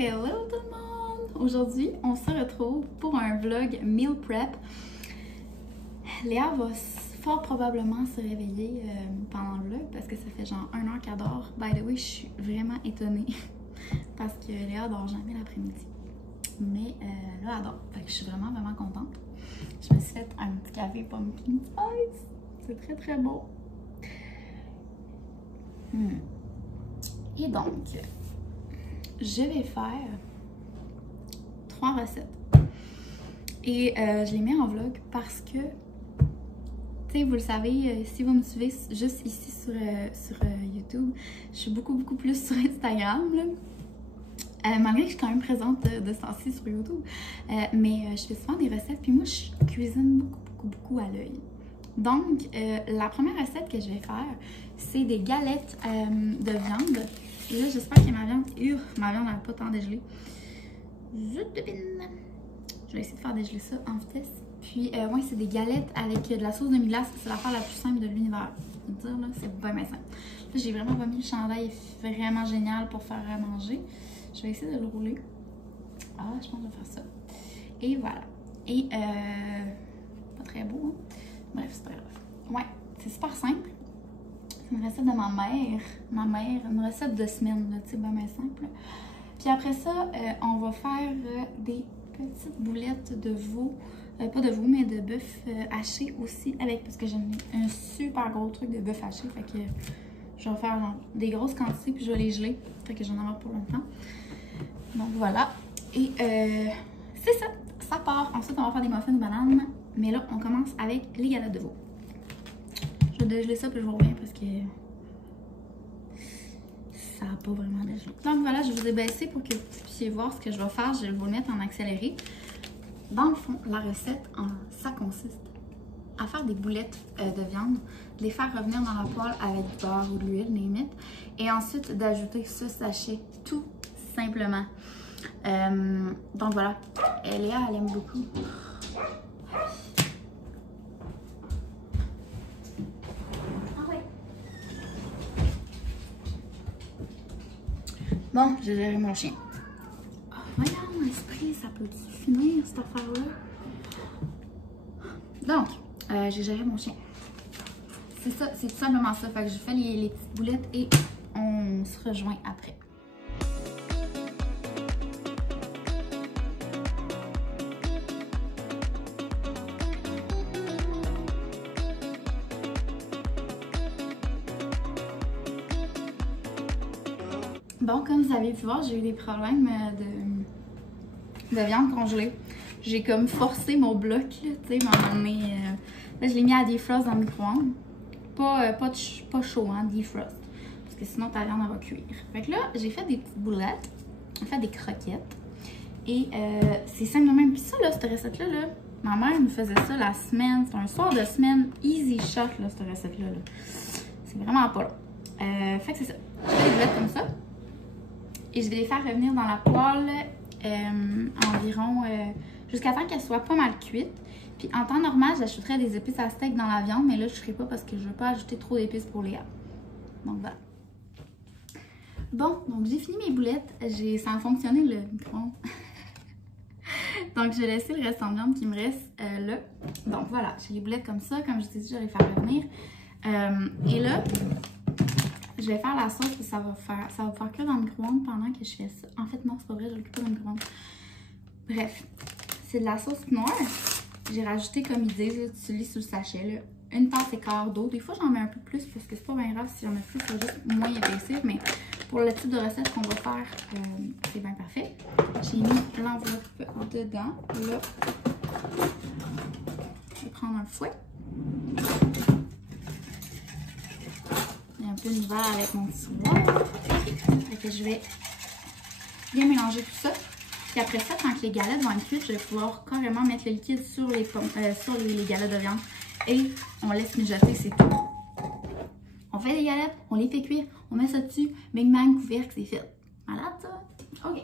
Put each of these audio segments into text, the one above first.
Hello tout le monde! Aujourd'hui, on se retrouve pour un vlog meal prep. Léa va fort probablement se réveiller pendant le vlog parce que ça fait genre 1 heure qu'elle dort. By the way, je suis vraiment étonnée parce que Léa dort jamais l'après-midi. Mais là, elle dort. Fait que je suis vraiment contente. Je me suis fait un petit café pumpkin spice. C'est très très beau. Et donc, je vais faire 3 recettes. Et je les mets en vlog parce que, tu sais, vous le savez, si vous me suivez juste ici sur YouTube, je suis beaucoup plus sur Instagram, là. Malgré que je suis quand même présente de ce temps-ci sur YouTube. Mais je fais souvent des recettes, puis moi, je cuisine beaucoup à l'œil. Donc, la première recette que je vais faire, c'est des galettes de viande. Et là, j'espère que ma viande n'a pas tant dégelé. Je vais essayer de faire dégeler ça en vitesse. Puis, ouais, c'est des galettes avec de la sauce demi-glace. C'est l'affaire la plus simple de l'univers. Je veux dire, là, c'est vraiment simple. Là, j'ai vraiment pas mis le chandail vraiment génial pour faire à manger. Je vais essayer de le rouler. Ah, je pense que je vais faire ça. Et voilà. Et, pas très beau, hein? Bref, c'est pas grave. Ouais, c'est super simple. C'est une recette de ma mère. Une recette de semaine, là, tu sais, bien simple. Puis après ça, on va faire des petites boulettes de veau. Pas de veau, mais de bœuf haché aussi. Parce que j'ai un super gros truc de bœuf haché. Fait que je vais faire genre, des grosses quantités, puis je vais les geler. Fait que j'en ai pour longtemps. Donc voilà. Et c'est ça. Ça part. Ensuite, on va faire des muffins de banane. Mais là, on commence avec les galettes de veau. Je vais dégeler ça, puis je vous reviens parce que ça n'a pas vraiment dégelé. Donc voilà, je vous ai baissé pour que vous puissiez voir ce que je vais faire. Je vais vous le mettre en accéléré. Dans le fond, la recette, ça consiste à faire des boulettes de viande, de les faire revenir dans la poêle avec du beurre ou de l'huile, limite, et ensuite d'ajouter ce sachet tout simplement. Donc voilà, Léa, elle aime beaucoup. Bon, j'ai géré mon chien. Oh, voyons, l'esprit, ça peut-tu finir cette affaire-là? Donc, j'ai géré mon chien. C'est ça, c'est tout simplement ça. Fait que je fais les petites boulettes et on se rejoint après. Bon, comme vous avez pu voir, j'ai eu des problèmes de viande congelée. J'ai comme forcé mon bloc, là, tu sais, là, je l'ai mis à defrost dans le micro-ondes. Pas chaud, hein, defrost. Parce que sinon, ta viande, elle va cuire. Fait que là, j'ai fait des petites boulettes. J'ai fait des croquettes. Et c'est simplement... Puis ça, là, cette recette-là, là, ma mère nous faisait ça la semaine. C'est un soir de semaine easy shot, là, cette recette-là. Là. C'est vraiment pas long. Fait que c'est ça. Je fais des boulettes comme ça. Et je vais les faire revenir dans la poêle environ jusqu'à temps qu'elle soit pas mal cuite. Puis en temps normal, j'ajouterais des épices à steak dans la viande, mais là je ne ferai pas parce que je ne veux pas ajouter trop d'épices pour Léa. Donc voilà. Bon, donc j'ai fini mes boulettes. Ça a fonctionné le micro-ondes. Donc je vais laisser le restant de viande qui me reste là. Donc voilà, j'ai les boulettes comme ça. Comme je t'ai dit, je vais les faire revenir. Et là, je vais faire la sauce, ça va faire cuire dans le micro-ondes pendant que je fais ça. En fait, non, c'est pas vrai, je le cuis pas dans le micro-ondes. Bref, c'est de la sauce noire. J'ai rajouté, comme ils disent, là, tu lis sous le sachet, là, 1 tasse et quart d'eau. Des fois, j'en mets un peu plus parce que c'est pas bien grave si j'en mets plus, ça va juste moins épaissir. Mais pour le type de recette qu'on va faire, c'est bien parfait. J'ai mis l'enveloppe dedans. Là, je vais prendre un fouet. Un peu l'hiver avec mon petit bois. Fait que je vais bien mélanger tout ça. Puis après ça, quand les galettes vont être cuites, je vais pouvoir carrément mettre le liquide sur les galettes de viande. Et on laisse mijoter, c'est tout. On fait les galettes, on les fait cuire, on met ça dessus, bing bang, couvercle, c'est fait. Malade ça? OK.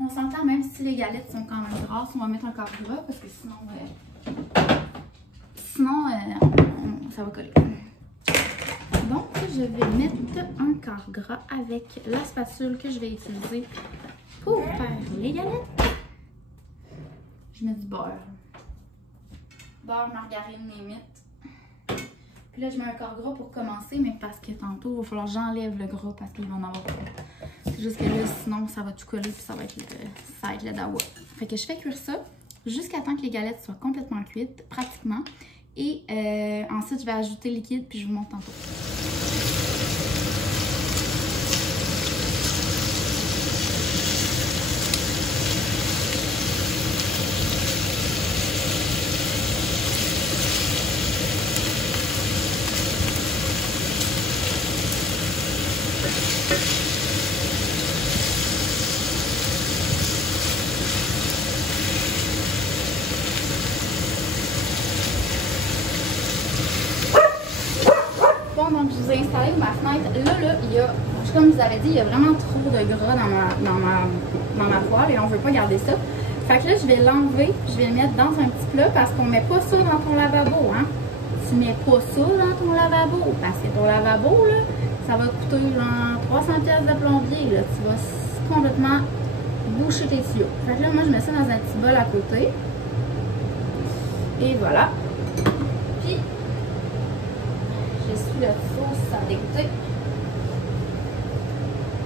On s'entend, même si les galettes sont quand même grasses, on va mettre un quart gras parce que sinon... ça va coller. Donc, je vais mettre un quart gras avec la spatule que je vais utiliser pour faire les galettes. Je mets du beurre. Beurre, margarine, limite. Puis là, je mets un quart gras pour commencer, mais parce que tantôt, il va falloir que j'enlève le gras parce qu'il va en avoir trop. C'est juste que là, sinon, ça va tout coller puis ça va être le dawa. Fait que je fais cuire ça jusqu'à temps que les galettes soient complètement cuites, pratiquement. Et ensuite, je vais ajouter le liquide puis je vous montre tantôt. Donc, je vous ai installé ma fenêtre. Là, il y a, comme je vous avais dit, il y a vraiment trop de gras dans ma poêle et on ne veut pas garder ça. Fait que là, je vais l'enlever, je vais le mettre dans un petit plat parce qu'on ne met pas ça dans ton lavabo, hein. Tu mets pas ça dans ton lavabo parce que ton lavabo, là, ça va coûter genre 300$ de plombier, là. Tu vas complètement boucher tes tuyaux. Fait que là, moi, je mets ça dans un petit bol à côté. Et voilà. Puis, j'essuie le sauce à dégoûter.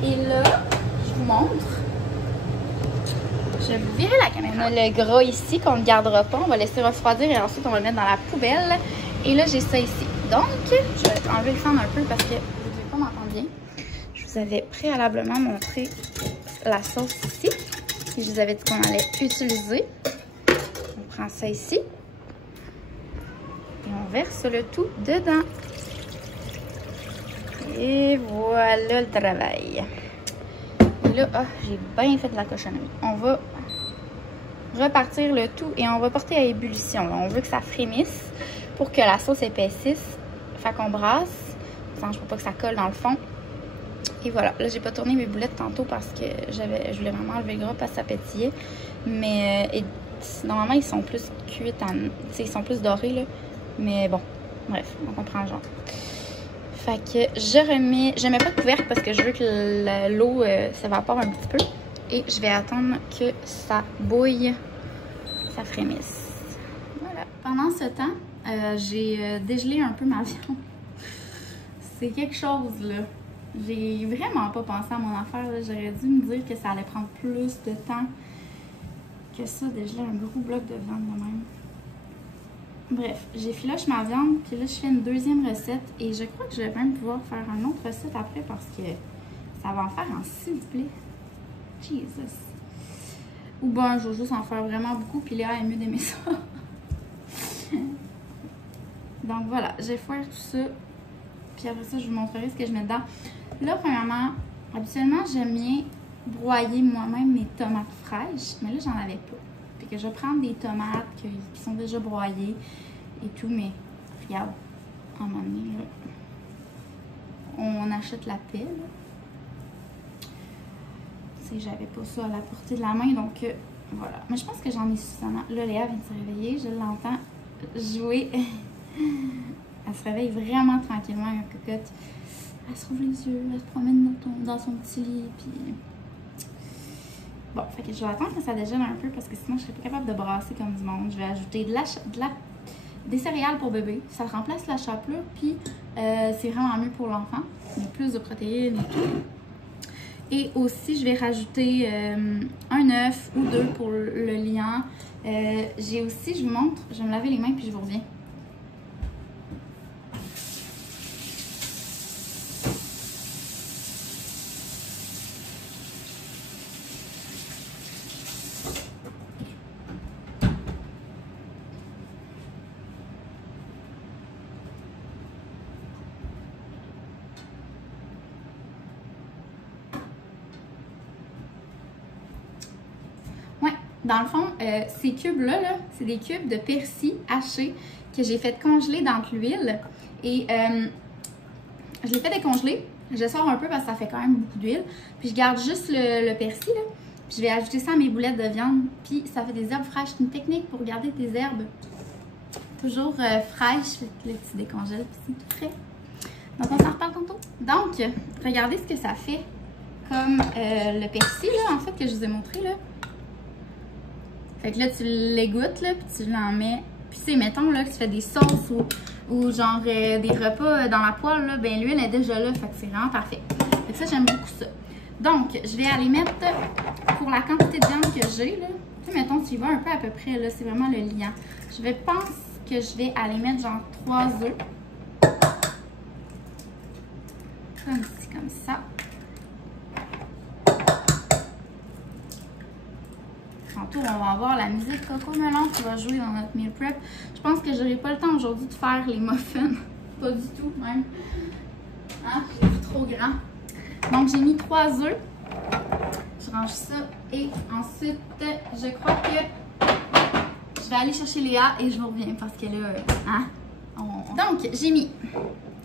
Et là, je vous montre. Je vais virer la caméra. On a le gras ici qu'on ne gardera pas. On va laisser refroidir et ensuite on va le mettre dans la poubelle. Et là, j'ai ça ici. Donc, je vais enlever le fan un peu parce que vous ne devez pas m'entendre bien. Je vous avais préalablement montré la sauce ici. Et je vous avais dit qu'on allait utiliser. On prend ça ici. Et on verse le tout dedans. Et voilà le travail. Et là, j'ai bien fait de la cochonnerie. On va repartir le tout et on va porter à ébullition. Là, on veut que ça frémisse pour que la sauce épaississe. Fait qu'on brasse. Sans, je ne veux pas que ça colle dans le fond. Et voilà. Là, j'ai pas tourné mes boulettes tantôt parce que je voulais vraiment enlever le gras parce que ça pétillait. Mais normalement, ils sont plus cuits, ils sont plus dorés, là. Mais bon, bref, on comprend le genre. Fait que je mets pas de couvercle parce que je veux que l'eau s'évapore un petit peu. Et je vais attendre que ça bouille, ça frémisse. Voilà. Pendant ce temps, j'ai dégelé un peu ma viande. C'est quelque chose, là. J'ai vraiment pas pensé à mon affaire. J'aurais dû me dire que ça allait prendre plus de temps que ça, dégeler un gros bloc de viande de même. Bref, j'effiloche ma viande, puis là, je fais une deuxième recette. Et je crois que je vais même pouvoir faire une autre recette après parce que ça va en faire en s'il vous plaît. Jesus. Ou ben, je vais juste en faire vraiment beaucoup, puis Léa est mieux d'aimer ça. Donc voilà, je vais faire tout ça. Puis après ça, je vous montrerai ce que je mets dedans. Là, premièrement, habituellement, j'aime bien broyer moi-même mes tomates fraîches, mais là, j'en avais pas. Fait que je vais prendre des tomates qui sont déjà broyées et tout, mais regarde, à un moment donné, là, on achète la pelle. Tu sais, j'avais pas ça à la portée de la main, donc voilà. Mais je pense que j'en ai suffisamment. Là, Léa vient de se réveiller, je l'entends jouer. Elle se réveille vraiment tranquillement, la cocotte. Elle se rouvre les yeux, elle se promène dans son petit lit, puis... Bon, fait que je vais attendre que ça dégèle un peu parce que sinon je serais pas capable de brasser comme du monde. Je vais ajouter des céréales pour bébé. Ça remplace la chapelure, puis c'est vraiment mieux pour l'enfant. Il y a plus de protéines et tout. Et aussi, je vais rajouter un œuf ou deux pour le liant. J'ai aussi, je vous montre, je vais me laver les mains puis je vous reviens. Dans le fond, ces cubes-là, c'est des cubes de persil haché que j'ai fait congeler dans de l'huile. Et je l'ai fait décongeler. Je sors un peu parce que ça fait quand même beaucoup d'huile. Puis je garde juste le persil, là. Puis je vais ajouter ça à mes boulettes de viande. Puis ça fait des herbes fraîches. C'est une technique pour garder tes herbes toujours fraîches. Fait que là, tu décongèles, puis c'est tout frais. Donc, on s'en reparle tantôt. Donc, regardez ce que ça fait comme le persil, là, en fait, que je vous ai montré, là. Fait que là, tu l'égouttes, là, puis tu l'en mets. Puis, tu sais, mettons, là, que tu fais des sauces ou genre des repas dans la poêle, là, ben l'huile est déjà là. Fait que c'est vraiment parfait. Fait que ça, j'aime beaucoup ça. Donc, je vais aller mettre, pour la quantité de viande que j'ai, là, tu sais, mettons, tu y vas un peu à peu près, là, c'est vraiment le liant. Je pense que je vais aller mettre genre 3 œufs. Comme ci, comme ça. Tantôt, on va avoir la musique Cocomelon qui va jouer dans notre meal prep. Je pense que j'aurai pas le temps aujourd'hui de faire les muffins. Pas du tout, même. Hein? C'est trop grand. Donc, j'ai mis 3 œufs. Je range ça. Et ensuite, je crois que je vais aller chercher Léa et je vous reviens parce que là, hein? Donc, j'ai mis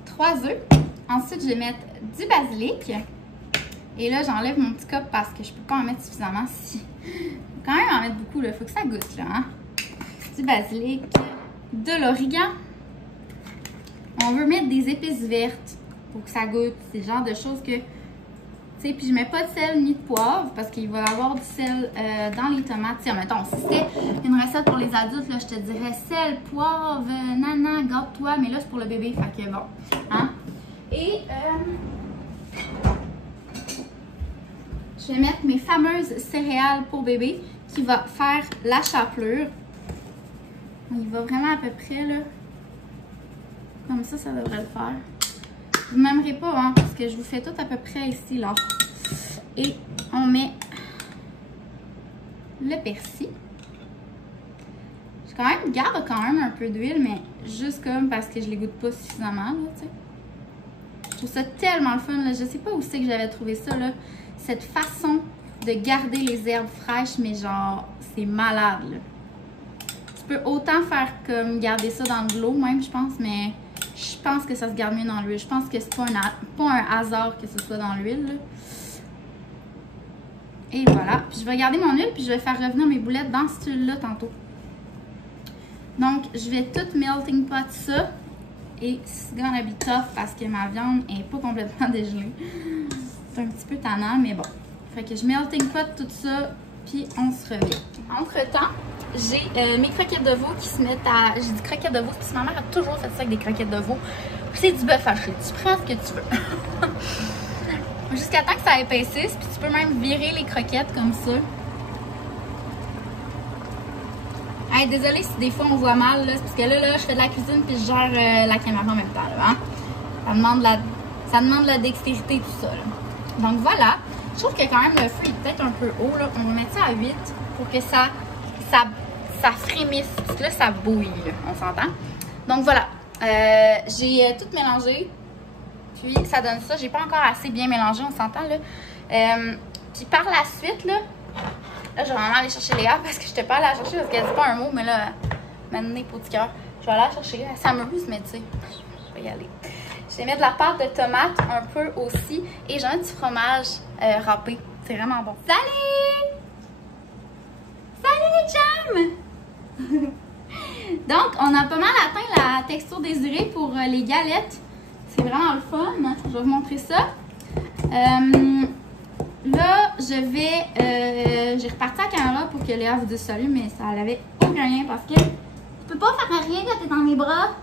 3 œufs. Ensuite, je vais mettre du basilic. Et là, j'enlève mon petit cup parce que je peux pas en mettre suffisamment. Si. Faut quand même en mettre beaucoup, là. Faut que ça goûte, là. Hein? Du basilic, de l'origan. On veut mettre des épices vertes pour que ça goûte. C'est le genre de choses que... Tu sais, puis je mets pas de sel ni de poivre parce qu'il va y avoir du sel dans les tomates. Tiens, mettons, si c'était une recette pour les adultes, là, je te dirais sel, poivre, nana, gâte-toi. Mais là, c'est pour le bébé, fait que bon. Hein? Et... je vais mettre mes fameuses céréales pour bébé qui va faire la chapelure. Il va vraiment à peu près, là. Comme ça, ça devrait le faire. Vous ne m'aimerez pas, hein, parce que je vous fais tout à peu près ici, là. Et on met le persil. Je garde quand même un peu d'huile, mais juste comme parce que je les goûte pas suffisamment, là, tu sais. Je trouve ça tellement le fun, là. Je sais pas où c'est que j'avais trouvé ça, là. Cette façon de garder les herbes fraîches, mais genre, c'est malade, là. Tu peux autant faire comme garder ça dans de l'eau, même, je pense, mais je pense que ça se garde mieux dans l'huile. Je pense que c'est pas un hasard que ce soit dans l'huile, là. Et voilà. Puis je vais garder mon huile, puis je vais faire revenir mes boulettes dans cette huile-là tantôt. Donc, je vais tout melting pot ça. Et c'est gonna be tough parce que ma viande est pas complètement dégelée. C'est un petit peu tannant, mais bon. Fait que je melting pot tout ça, puis on se revient. Entre-temps, j'ai mes croquettes de veau qui se mettent à... J'ai dit croquettes de veau, parce que ma mère a toujours fait ça avec des croquettes de veau. C'est du bœuf haché. Tu prends ce que tu veux. Jusqu'à temps que ça épaississe, puis tu peux même virer les croquettes comme ça. Hey, désolée si des fois on voit mal, là, parce que là, je fais de la cuisine puis je gère la caméra en même temps, là, hein? Ça demande de la dextérité, tout ça, là. Donc voilà, je trouve que quand même le feu est peut-être un peu haut, là. On va mettre ça à 8 pour que ça frémisse, parce que là, ça bouille, là. On s'entend? Donc voilà, j'ai tout mélangé, puis ça donne ça. J'ai pas encore assez bien mélangé, on s'entend, là. Puis par la suite, là, je vais vraiment aller chercher Léa parce que je t'ai pas allée la chercher parce qu'elle dit pas un mot, mais là, maintenant, pot de cœur. Je vais aller la chercher. Elle s'amuse, mais tu sais, je vais y aller. Je vais mettre de la pâte de tomate un peu aussi et j'ai un petit fromage râpé. C'est vraiment bon. Salut! Salut les chums! Donc, on a pas mal atteint la texture désirée pour les galettes. C'est vraiment le fun. Je vais vous montrer ça. Là, j'ai reparti la caméra pour que Léa vous dise salut, mais ça n'avait aucun lien parce que tu peux pas faire rien quand t'es dans mes bras.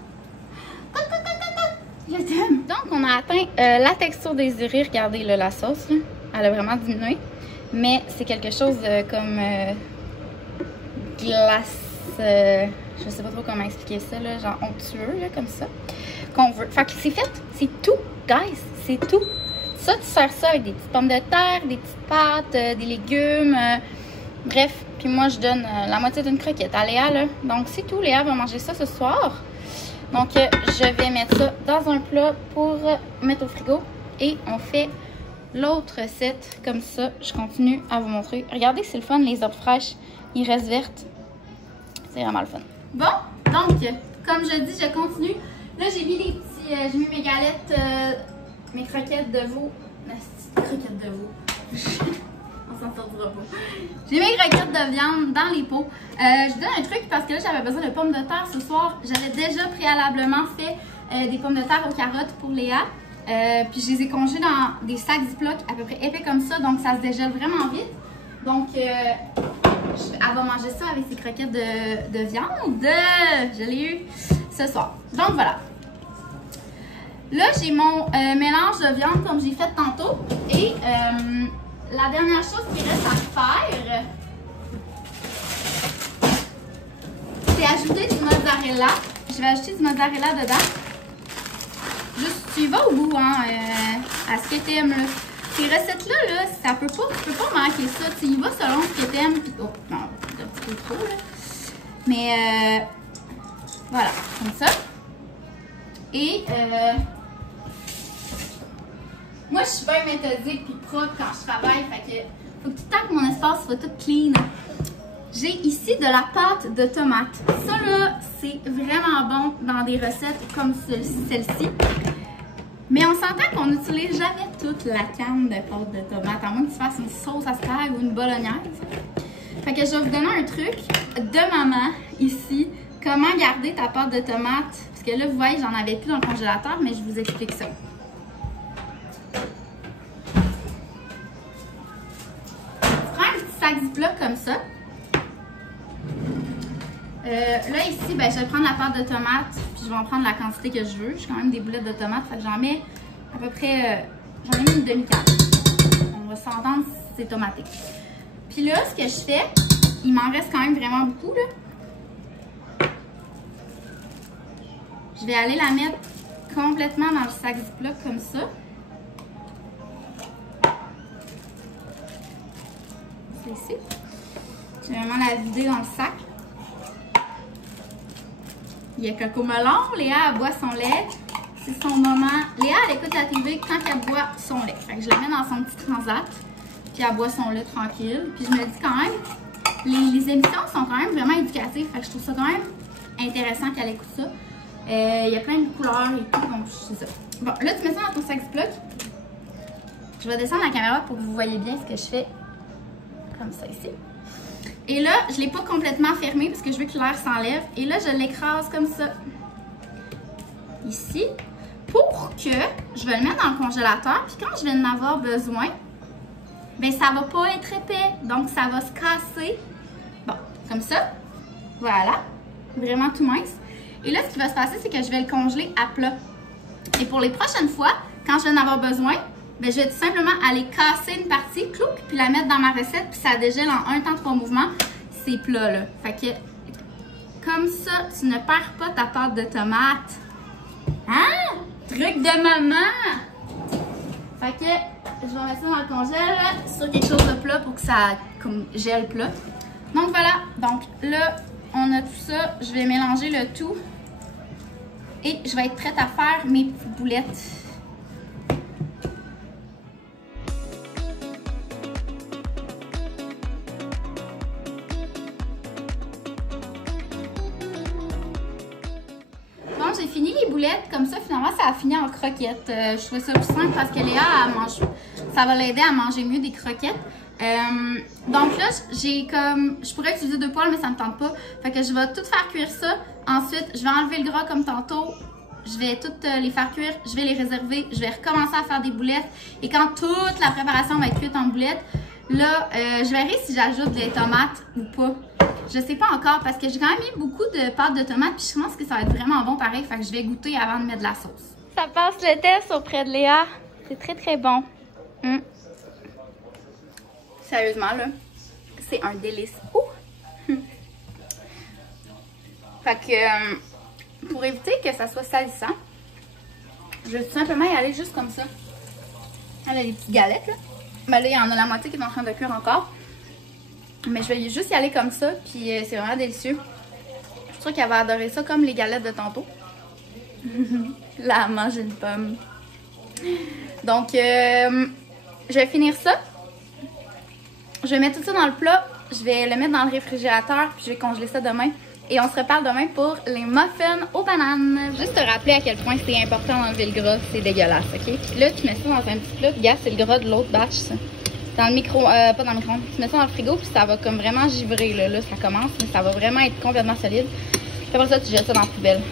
Je t'aime. Donc, on a atteint la texture désirée. Regardez là, la sauce, là. Elle a vraiment diminué. Mais c'est quelque chose comme glace. Je sais pas trop comment expliquer ça, là, genre onctueux, là, comme ça. Qu'on veut. Fait que c'est fait. C'est tout, guys. C'est tout. Ça, tu sers ça avec des petites pommes de terre, des petites pâtes, des légumes. Bref, puis moi, je donne la moitié d'une croquette à Léa, là. Donc, c'est tout. Léa va manger ça ce soir. Donc, je vais mettre ça dans un plat pour mettre au frigo. Et on fait l'autre recette comme ça. Je continue à vous montrer. Regardez, c'est le fun, les herbes fraîches. Ils restent vertes. C'est vraiment le fun. Bon, donc, comme je dis, je continue. Là, j'ai mis j'ai mis mes galettes... mes croquettes de veau. Croquettes de veau. On s'en sortira pas. J'ai mes croquettes de viande dans les pots. Je vous donne un truc parce que là, j'avais besoin de pommes de terre ce soir. J'avais déjà préalablement fait des pommes de terre aux carottes pour Léa. Puis je les ai congelées dans des sacs Ziploc à peu près épais comme ça, donc ça se dégèle vraiment vite. Donc, elle va manger ça avec ses croquettes de viande. Je l'ai eu ce soir. Donc voilà. Là, j'ai mon mélange de viande comme j'ai fait tantôt. Et la dernière chose qui reste à faire, c'est ajouter du mozzarella. Je vais ajouter du mozzarella dedans. Juste, tu y vas au bout, hein, à ce que t'aimes, là. Ces recettes-là, là, tu peux pas manquer ça. Tu y vas selon ce que t'aimes. Oh, non, c'est un petit peu trop, là. Mais, voilà, comme ça. Et, moi, je suis bien méthodique puis propre quand je travaille. Fait que, faut que tout le temps que mon espace soit tout clean. J'ai ici de la pâte de tomate. Ça, là, c'est vraiment bon dans des recettes comme celle-ci. Mais on s'entend qu'on n'utilise jamais toute la canne de pâte de tomate, à moins que tu fasses une sauce à spag ou une bolognaise. Fait que je vais vous donner un truc de maman ici. Comment garder ta pâte de tomate. Parce que là, vous voyez, j'en avais plus dans le congélateur, mais je vous explique ça. Tu prends un petit sac Ziploc comme ça. Là, ici, ben, je vais prendre la pâte de tomate, puis je vais en prendre la quantité que je veux. J'ai quand même des boulettes de tomates, fait que j'en mets à peu près, j'en ai mis une demi-canne. On va s'entendre si c'est tomaté. Puis là, ce que je fais, il m'en reste quand même vraiment beaucoup, là. Je vais aller la mettre complètement dans le sac Ziploc comme ça. C'est ici. Je vais vraiment la vider dans le sac. Il y a Coco Melon. Léa, elle boit son lait. C'est son moment. Léa, elle écoute la TV quand elle boit son lait. Fait que je la mets dans son petit transat. Puis elle boit son lait tranquille. Puis je me dis quand même, les émissions sont quand même vraiment éducatives. Fait que je trouve ça quand même intéressant qu'elle écoute ça. Il y a plein de couleurs et tout. Donc c'est ça. Bon, là, tu mets ça dans ton sac Ziploc. Je vais descendre la caméra pour que vous voyez bien ce que je fais. Comme ça ici. Et là, je ne l'ai pas complètement fermé parce que je veux que l'air s'enlève. Et là, je l'écrase comme ça. Ici. Pour que je vais le mettre dans le congélateur. Puis quand je vais en avoir besoin, ben ça va pas être épais. Donc, ça va se casser. Bon, comme ça. Voilà. Vraiment tout mince. Et là, ce qui va se passer, c'est que je vais le congeler à plat. Et pour les prochaines fois, quand je vais en avoir besoin, ben, je vais tout simplement aller casser une partie, clouc, puis la mettre dans ma recette, puis ça dégèle en un temps 3 mouvements. C'est plat, là. Fait que, comme ça, tu ne perds pas ta pâte de tomate. Hein? Truc de maman! Fait que, je vais mettre ça dans le congèle, sur quelque chose de plat pour que ça, comme, gèle plat. Donc, voilà. Donc, là, on a tout ça. Je vais mélanger le tout. Et je vais être prête à faire mes petites boulettes. J'ai fini les boulettes, comme ça finalement ça a fini en croquettes. Je trouvais ça plus simple parce que Léa, elle mange, ça va l'aider à manger mieux des croquettes. Donc là, j'ai comme, je pourrais utiliser 2 poêles mais ça me tente pas. Fait que je vais tout faire cuire ça. Ensuite, je vais enlever le gras comme tantôt. Je vais toutes les faire cuire, je vais les réserver. Je vais recommencer à faire des boulettes. Et quand toute la préparation va être cuite en boulettes, là, je verrai si j'ajoute des tomates ou pas. Je sais pas encore parce que j'ai quand même mis beaucoup de pâte de tomate puis je pense que ça va être vraiment bon pareil. Fait que je vais goûter avant de mettre de la sauce. Ça passe le test auprès de Léa. C'est très très bon. Sérieusement là, c'est un délice. Fait que pour éviter que ça soit salissant, je vais tout simplement y aller juste comme ça. Elle a des petites galettes là. Ben là, il y en a la moitié qui est en train de cuire encore. Mais je vais juste y aller comme ça, puis c'est vraiment délicieux. Je suis sûre qu'elle va adorer ça comme les galettes de tantôt. Là, elle mange une pomme. Donc, je vais finir ça. Je vais mettre tout ça dans le plat. Je vais le mettre dans le réfrigérateur, puis je vais congeler ça demain. Et on se reparle demain pour les muffins aux bananes. Juste te rappeler à quel point c'est important d'enlever le gras, c'est dégueulasse, ok? Puis là, tu mets ça dans un petit plat. Regarde, c'est le gras de l'autre batch, ça. Dans le micro, pas dans le micro, tu mets ça dans le frigo, puis ça va comme vraiment givrer, là, ça commence, mais ça va vraiment être complètement solide. Puis après ça, tu jettes ça dans la poubelle,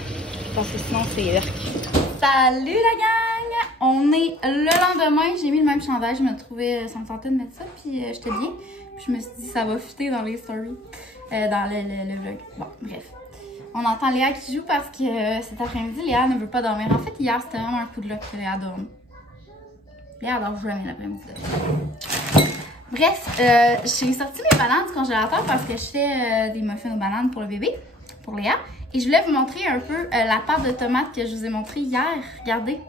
parce que sinon, c'est urk. Salut la gang! On est le lendemain, j'ai mis le même chandail, je me trouvais, ça me tentait de mettre ça, puis j'étais bien. Puis je me suis dit, ça va fitter dans les stories, dans le vlog. Bon, bref. On entend Léa qui joue parce que cet après-midi, Léa ne veut pas dormir. En fait, hier, c'était vraiment un coup de luck que Léa dorme. Léa dort jamais l'après-midi. Bref, j'ai sorti mes bananes du congélateur parce que je fais des muffins aux bananes pour le bébé, pour Léa. Et je voulais vous montrer un peu la pâte de tomate que je vous ai montrée hier. Regardez.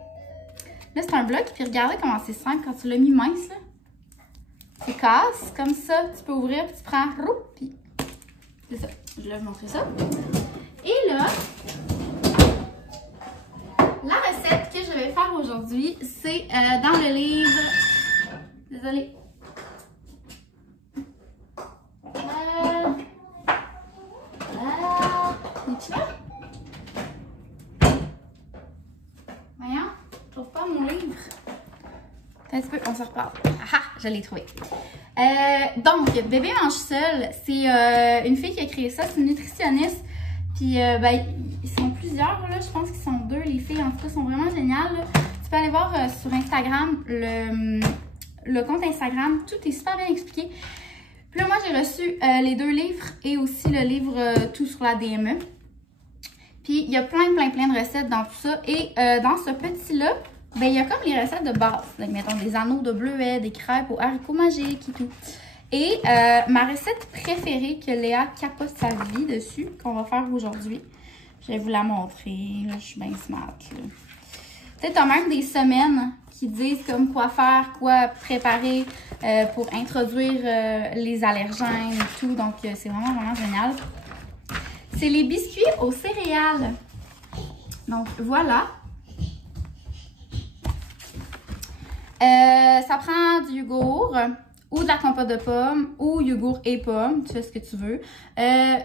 Là, c'est un bloc. Puis regardez comment c'est simple quand tu l'as mis mince. Tu casses comme ça. Tu peux ouvrir, puis tu prends. Puis c'est ça. Je voulais vous montrer ça. Et là, la recette que je vais faire aujourd'hui, c'est dans le livre. Désolée. Es-tu là? Voyons, je trouve pas mon livre. Un petit peu, on se reparle. Ah, je l'ai trouvé. Donc, Bébé mange seul, c'est une fille qui a créé ça, c'est une nutritionniste. Puis, ben, ils sont plusieurs, là, je pense qu'ils sont deux, les filles, en tout cas, sont vraiment géniales. Là. Tu peux aller voir sur Instagram, le compte Instagram, tout est super bien expliqué. Puis là, moi, j'ai reçu les deux livres et aussi le livre Tout sur la DME. Puis, il y a plein de recettes dans tout ça. Et dans ce petit-là, ben, il y a comme les recettes de base. Donc, mettons des anneaux de bleuets, des crêpes aux haricots magiques et tout. Et ma recette préférée que Léa capote sa vie dessus, qu'on va faire aujourd'hui. Je vais vous la montrer. Là, je suis bien smart. Peut-être t'as même des semaines qui disent comme quoi faire, quoi préparer pour introduire les allergènes et tout. Donc, c'est vraiment génial. C'est les biscuits aux céréales. Donc, voilà. Ça prend du yogourt ou de la compote de pommes ou yogourt et pommes, tu fais ce que tu veux.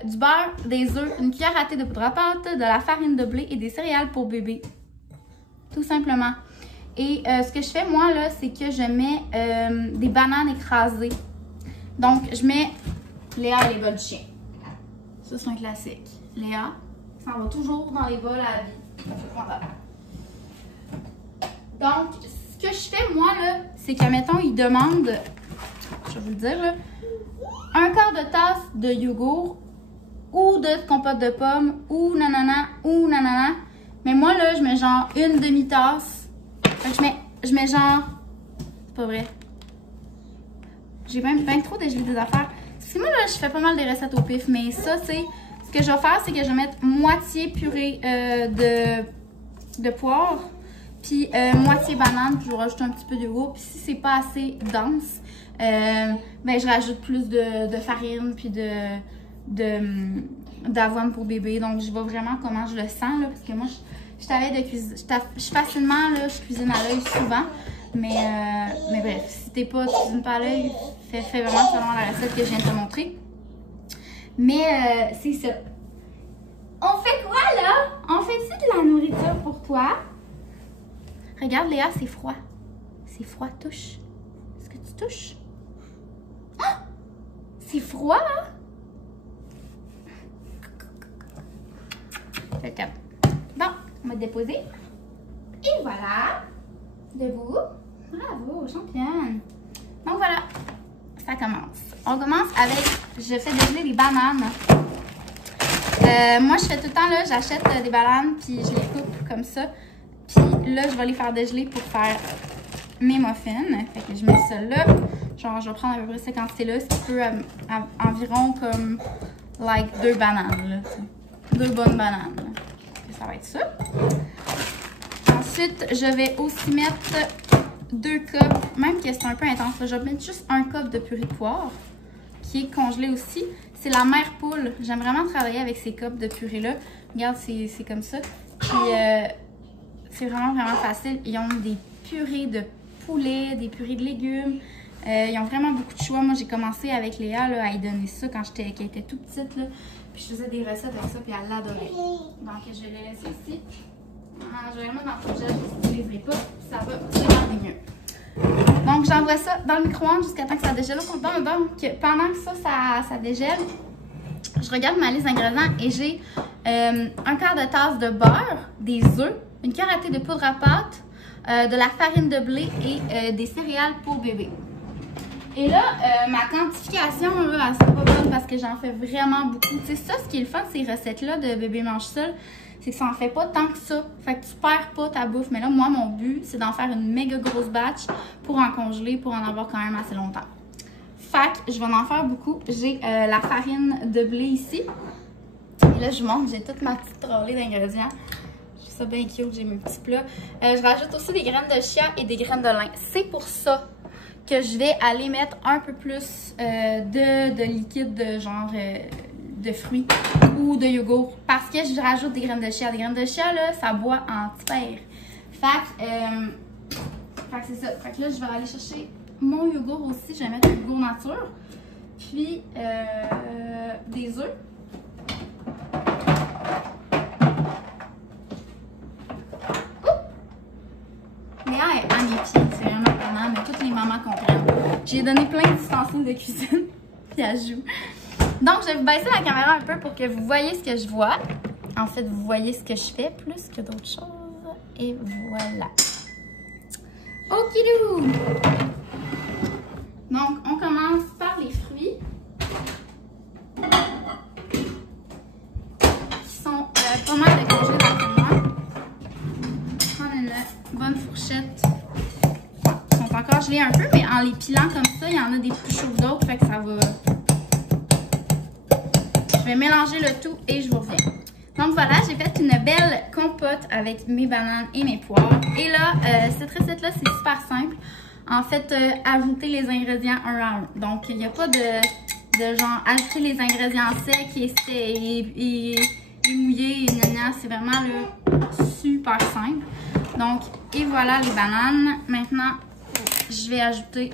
Du beurre, des œufs, une cuillère à thé de poudre à pâte, de la farine de blé et des céréales pour bébé. Tout simplement. Et ce que je fais moi là, c'est que je mets des bananes écrasées. Donc, je mets Léa et les bols du chien. Ça, c'est un classique. Léa, ça va toujours dans les bols à la vie. Donc, ce que je fais, moi, là, c'est que, mettons, il demande, je vais vous le dire, là, un quart de tasse de yogourt ou de compote de pommes ou nanana. Mais moi, là, je mets genre une demi-tasse. Fait que je mets genre... C'est pas vrai. J'ai même bien trop dégelé des affaires. Parce que moi, là, je fais pas mal des recettes au pif. Mais ça, c'est... Ce que je vais faire, c'est que je vais mettre moitié purée de poire. Puis moitié banane. Puis je vais rajouter un petit peu de yogourt. Puis si c'est pas assez dense, ben je rajoute plus de farine. Puis d'avoine pour bébé. Donc, je vois vraiment comment je le sens. Là, parce que moi, je t'avais de cuisine. Je facilement, là, je cuisine à l'œil souvent. Mais bref, si tu cuisines pas à l'œil, fais vraiment selon la recette que je viens de te montrer. Mais c'est ça. On fait quoi là? On fait-tu de la nourriture pour toi? Regarde Léa, c'est froid. C'est froid, touche. Est-ce que tu touches? Ah! C'est froid, hein? Bon, on va te déposer. Et voilà. Debout. Bravo, championne. Donc voilà, ça commence. On commence avec, je fais dégeler les bananes. Moi, je fais tout le temps, là, j'achète des bananes, puis je les coupe comme ça. Puis là, je vais les faire dégeler pour faire mes muffins. Fait que je mets ça là. Genre, je vais prendre à peu près cette quantité-là, ce qui peut environ comme, like, 2 bananes, là, t'sais. 2 bonnes bananes. Là. Ça va être ça. Ensuite, je vais aussi mettre 2 cups, même que c'est un peu intense, là, je vais mettre juste 1 cup de purée de poire qui est congelée aussi. C'est la mère poule. J'aime vraiment travailler avec ces cups de purée-là. Regarde, c'est comme ça. Puis, c'est vraiment facile. Ils ont des purées de poulet, des purées de légumes. Ils ont vraiment beaucoup de choix. Moi, j'ai commencé avec Léa là, à y donner ça quand qu'elle était toute petite. Là. Puis je faisais des recettes avec ça, puis elle l'adorait. Donc, je vais les laisser ici. Je vais les mettre dans le congèle, si tu ne les pas, ça va se garder mieux. Donc, j'envoie ça dans le micro-ondes jusqu'à temps que ça dégèle au complet. Donc, pendant que ça dégèle, je regarde ma liste d'ingrédients et j'ai un quart de tasse de beurre, des œufs, une cuillère à thé de poudre à pâte, de la farine de blé et des céréales pour bébé. Et là, ma quantification, là, elle sera pas bonne parce que j'en fais vraiment beaucoup. Tu sais, ça, ce qui est le fun, ces recettes-là de bébé mange seul, c'est que ça en fait pas tant que ça. Fait que tu perds pas ta bouffe. Mais là, moi, mon but, c'est d'en faire une méga grosse batch pour en congeler, pour en avoir quand même assez longtemps. Fait que je vais en faire beaucoup. J'ai la farine de blé ici. Et là, je vous montre, j'ai toute ma petite trolley d'ingrédients. Je trouve ça bien cute, j'ai mes petits plats. Je rajoute aussi des graines de chia et des graines de lin. C'est pour ça que je vais aller mettre un peu plus de liquide de genre de fruits ou de yogourt parce que je rajoute des graines de chia. Des graines de chia, là, ça boit en tiers. Fait que c'est ça. Fait que là, je vais aller chercher mon yogourt aussi. Je vais mettre du yogourt nature. Puis des œufs. Léa est à mes pieds, c'est vraiment comment, mais toutes les mamans comprennent. J'ai donné plein d'ustensiles de cuisine, puis elle joue. Donc, je vais vous baisser la caméra un peu pour que vous voyez ce que je vois. En fait, vous voyez ce que je fais plus que d'autres choses. Et voilà. Okidou! Donc, on commence par les fruits. Qui sont pas mal décongés dans moi. Prendre une bonne fourchette. Ils sont encore gelés un peu, mais en les pilant comme ça, il y en a des plus chauds que d'autres, fait que ça va. Je vais mélanger le tout et je vous reviens. Donc voilà, j'ai fait une belle compote avec mes bananes et mes poires. Et là, cette recette-là, c'est super simple. En fait, ajouter les ingrédients un à un. Donc, il n'y a pas de genre ajouter les ingrédients secs et mouillés et gna. C'est vraiment là, super simple. Donc, et voilà les bananes. Maintenant, je vais ajouter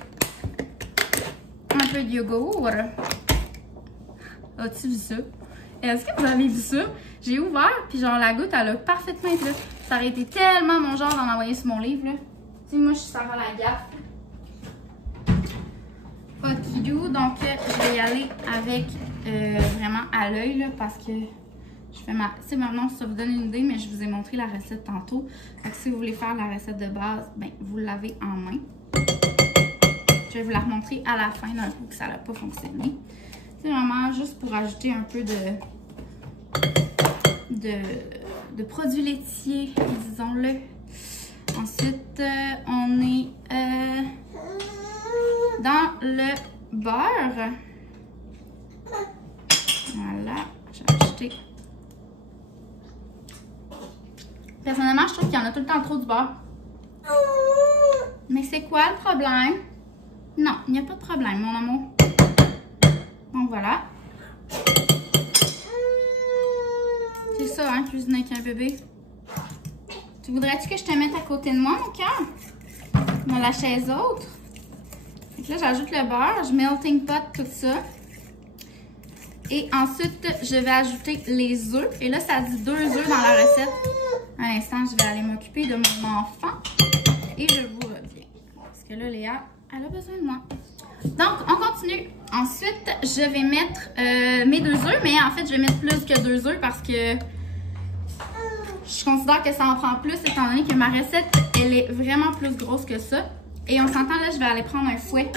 un peu de yogourt. As-tu vu ça? Est-ce que vous avez vu ça? J'ai ouvert, puis genre la goutte, elle a parfaitement été là. Ça aurait été tellement mon genre d'en envoyer sur mon livre, là. Tu sais, moi, je suis Sarah Lagaffe. Okidou. Donc, je vais y aller avec vraiment à l'œil, là, parce que je fais ma... Tu sais, maintenant, ça vous donne une idée, mais je vous ai montré la recette tantôt. Fait que si vous voulez faire la recette de base, ben, vous l'avez en main. Je vais vous la remontrer à la fin d'un coup que ça n'a pas fonctionné. C'est vraiment juste pour ajouter un peu de produits laitiers, disons-le. Ensuite, on est dans le beurre. Voilà, j'ai ajouté. Personnellement, je trouve qu'il y en a tout le temps trop du beurre. Mais c'est quoi le problème? Non, il n'y a pas de problème, mon amour. Donc voilà. C'est ça, hein, cuisiner avec un bébé. Tu voudrais-tu que je te mette à côté de moi, mon cœur? Dans la chaise haute. Donc là, j'ajoute le beurre, je melting pot tout ça. Et ensuite, je vais ajouter les œufs. Et là, ça dit 2 œufs dans la recette. À l'instant, je vais aller m'occuper de mon enfant. Et je vous reviens. Parce que là, Léa, elle a besoin de moi. Donc, on continue. Ensuite, je vais mettre mes 2 œufs. Mais en fait, je vais mettre plus que 2 œufs parce que je considère que ça en prend plus étant donné que ma recette, elle est vraiment plus grosse que ça. Et on s'entend, là, je vais aller prendre un fouet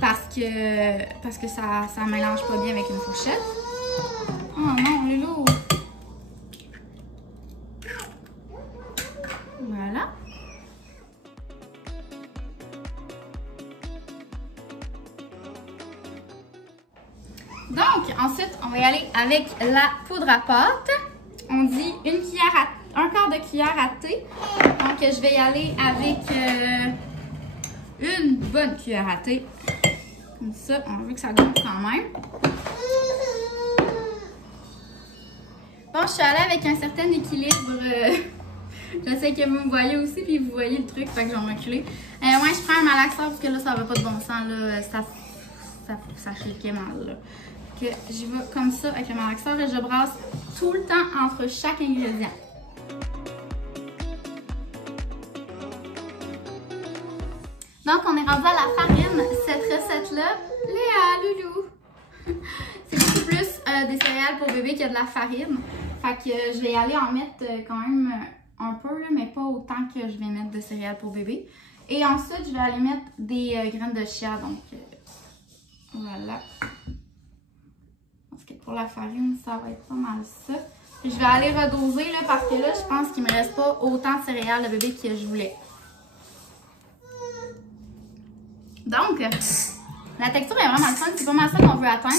parce que ça mélange pas bien avec une fourchette. Oh non, Lulu! Voilà. Donc, ensuite, on va y aller avec la poudre à pâte. On dit un quart de cuillère à thé. Donc, je vais y aller avec une bonne cuillère à thé. Comme ça, on veut que ça gonfle quand même. Bon, je suis allée avec un certain équilibre. Je sais que vous me voyez aussi, puis vous voyez le truc, fait que je vais me reculer. Moi, je prends un malaxeur parce que là, ça va pas de bon sens. Là, ça cliquait mal. Là. Que je vais comme ça avec le malaxeur et je brasse tout le temps entre chaque ingrédient. Donc, on est rendu à la farine. Cette recette-là, Léa, Loulou, c'est beaucoup plus des céréales pour bébé qu'il y a de la farine. Fait que je vais y aller en mettre quand même un peu, là, mais pas autant que je vais mettre de céréales pour bébé. Et ensuite, je vais aller mettre des graines de chia, donc voilà. Parce que pour la farine, ça va être pas mal ça. Puis je vais aller redoser là, parce que là, je pense qu'il me reste pas autant de céréales de bébé que je voulais. Donc, la texture est vraiment le fun. C'est pas mal ça qu'on veut atteindre.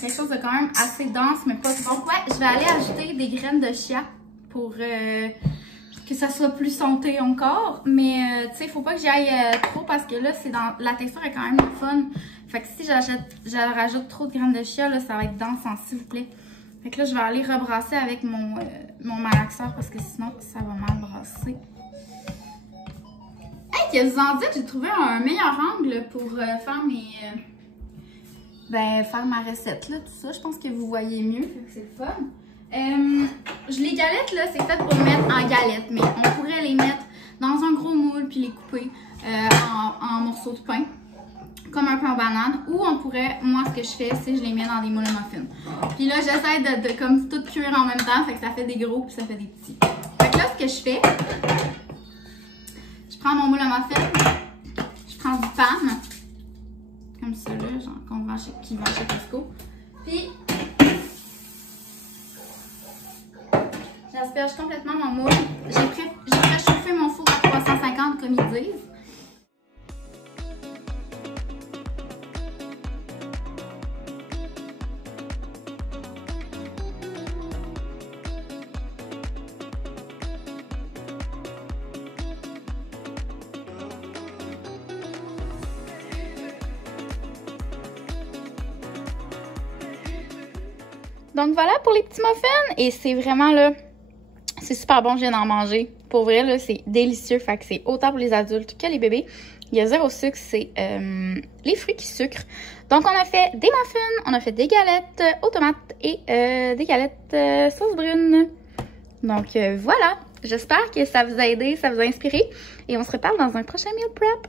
Quelque chose de quand même assez dense, mais pas trop. Donc ouais, je vais aller ajouter des graines de chia pour que ça soit plus santé encore. Mais tu sais, il faut pas que j'y aille trop parce que là, la texture est quand même fun. Fait que si je rajoute trop de graines de chia, là, ça va être dense, s'il vous plaît. Fait que là, je vais aller rebrasser avec mon malaxeur parce que sinon, ça va mal brasser. Hey, qu'est-ce que vous en dites? J'ai trouvé un meilleur angle pour faire faire ma recette, là, tout ça. Je pense que vous voyez mieux, c'est le fun. Les galettes, là, c'est fait pour mettre en galettes, mais on pourrait les mettre dans un gros moule puis les couper en morceaux de pain, comme un pain en banane. Ou on pourrait, moi, ce que je fais, c'est que je les mets dans des moules à muffins. Puis là, j'essaie de comme tout cuire en même temps, fait que ça fait des gros puis ça fait des petits. Fait que là, ce que je fais, je prends mon moule à muffins, je prends du pan, comme ça, là, genre qui vend chez Costco. Puis, j'asperge complètement mon moule. J'ai préchauffé mon four à 350 comme ils disent. Donc voilà pour les petits muffins. Et c'est vraiment là, c'est super bon, je viens d'en manger. Pour vrai, là, c'est délicieux. Fait que c'est autant pour les adultes que les bébés. Il y a 0 sucre, c'est les fruits qui sucrent. Donc on a fait des muffins, on a fait des galettes aux tomates et des galettes sauce brune. Donc voilà, j'espère que ça vous a aidé, ça vous a inspiré. Et on se reparle dans un prochain meal prep.